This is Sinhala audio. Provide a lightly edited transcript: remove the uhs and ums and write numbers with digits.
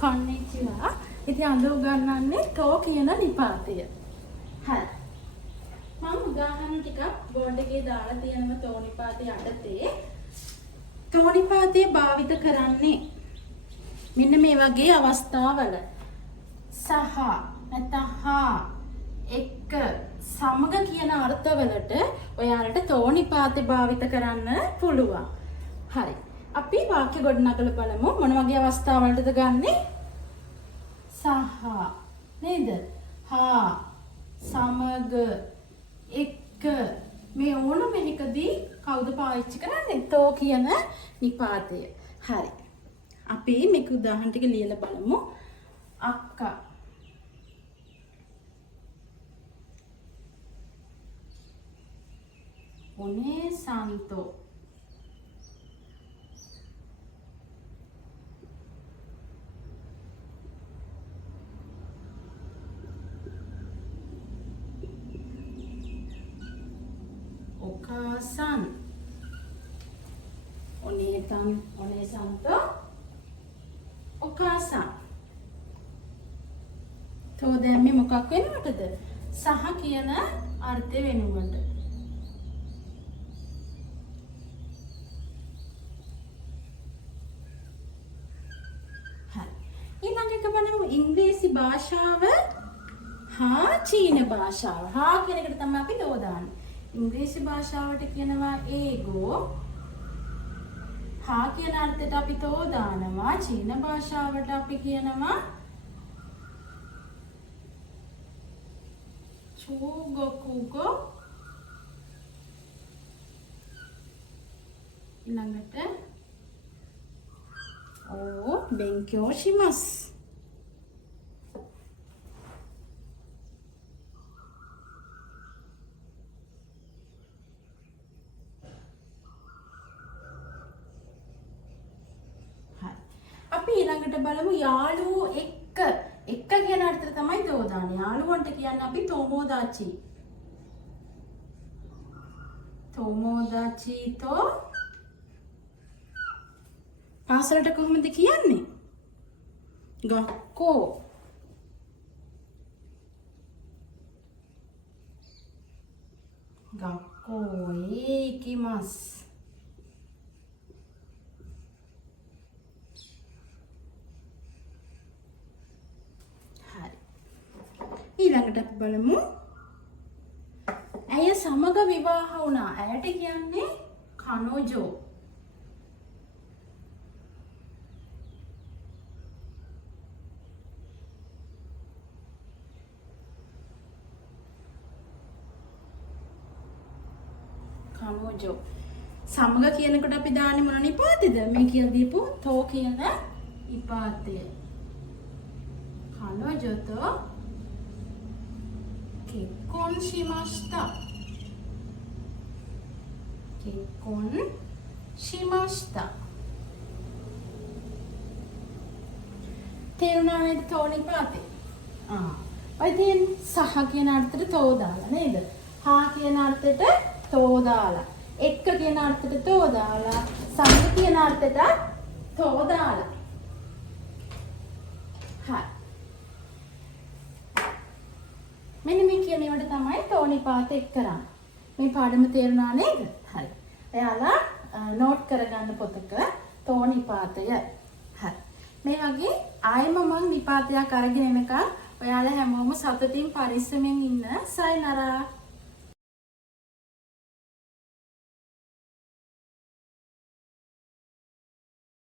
කොන්නිචිවා. ඉතින් අද උගන්වන්නේ තෝ කියන නිපාතය. හරි. මම උදාහරණ ටිකක් බෝඩ් එකේ දාලා තියෙනවා තෝ නිපාතය යටතේ. තෝ නිපාතය භාවිත කරන්නේ මෙන්න මේ වගේ අවස්ථාවල. සහ නැත්නම් හා එක්ක සමග කියන අර්ථවලට ඔයාලට තෝ නිපාතය භාවිත කරන්න පුළුවන්. හරි. අපි වාක්‍ය ගොඩනගලා බලමු මොන වගේ අවස්ථාවලටද ගන්නෙ? සහ නේද? හා සමග එක්ක මේ ඕනම එකදී කවුද පාවිච්චි කරන්නේ? තෝ කියන නිපාතය. හරි. අපි මේක උදාහරණ ටික ලියලා බලමු. අක්කා ඔනේ සන්තෝ ඔකාසන් ඔනේ සන්තෝ ඔකාසන්. තෝ දැන් මේ මොකක් වෙනවටද? සහ කියන අර්ථය වෙනුවට. ඊළඟට බලමු ඉංග්‍රීසි භාෂාව හා චීන භාෂාව. හා කියන එකට තමයි අපි තෝ දාන්නේ. ඉංග්‍රීසි භාෂාවට කියනවා ඒගෝ. හා කියන අර්ථයට අපි තෝ දානවා. චීන භාෂාවට අපි කියනවා චූගොකුගෝ. ඊළඟට බෙන්කියෝ ශිමස්. අපි ඊළඟට බලමු යාළුවෝ එක්ක. එක්ක කියන අර්ථයට තමයි තෝ දාන්නේ. යාළුවන්ට කියන්නේ අපි තෝමෝදාචි. තෝමෝදාචි තෝ පාසලට කොහොමද කියන්නේ? ගක්කෝ. ගක්කෝ ඒකිමස්. හරි. ඊළඟට අපි බලමු. ඇය සමග විවාහ වුණා. ඇයට කියන්නේ කනෝජෝ. කනෝජෝ. සමග කියනකොට අපි දාන්නේ මොන නිපාතේද? මේ කියලා දීපු තෝ කියන නිපාතය. කනෝජෝතෝ කෙක්කොන් ශිමස්තා. කෙක්කොන් ශිමස්තා. තේරුණා නේද තෝ නිපාතේ? ඔය සහ කියන අර්ථයට තෝ දාලා නේද? හා කියන අර්ථයට තෝ දාලා. එක්ක කියන අර්ථයට තෝ දාලා. සමග කියන අර්ථයට තෝ දාලා. හරි. මෙන්න මේ කියන ඒවාට තමයි තෝ නිපාත එක් කරන්නේ. මේ පාඩම තේරුණා නේද? හරි. එයාලා නෝට් කරගන්න පොතක තෝ නිපාතය. හරි. මේ වගේ ආයෙම මම නිපාතයක් අරගෙන එනකම් ඔයාලා හැමෝම සතුටින් පරිස්සමෙන් ඉන්න. සයිනරා.